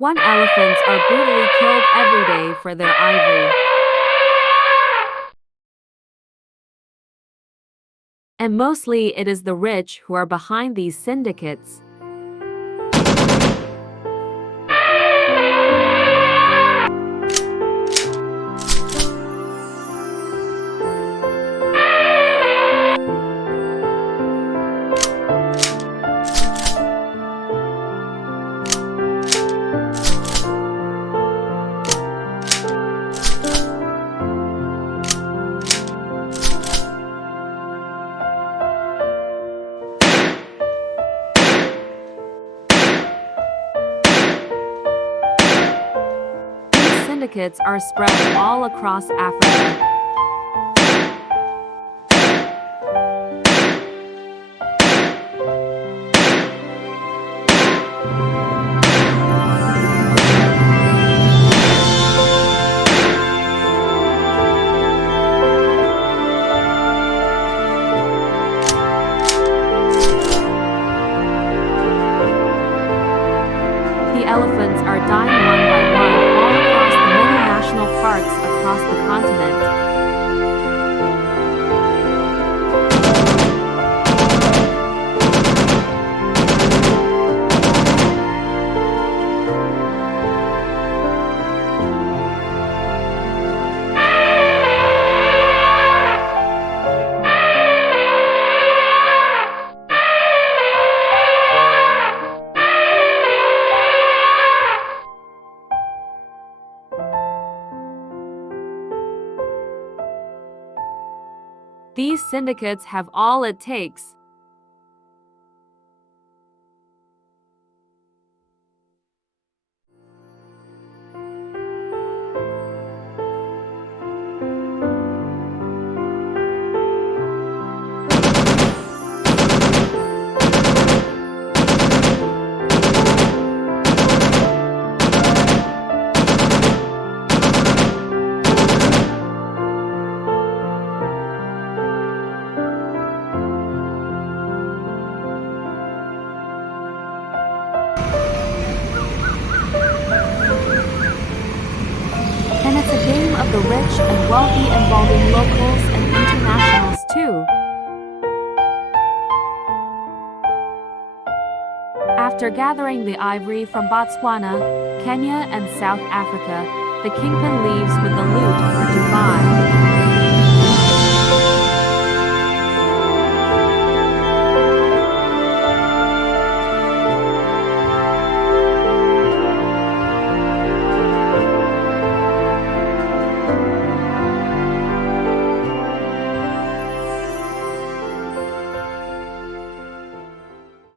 One elephants are brutally killed every day for their ivory. And mostly it is the rich who are behind these syndicates. These syndicates are spread all across Africa. The elephants are dying one by one all across the many national parks across the continent. These syndicates have all it takes. And it's a game of the rich and wealthy involving locals and internationals too. After gathering the ivory from Botswana, Kenya and South Africa, the kingpin leaves with the loot for Dubai.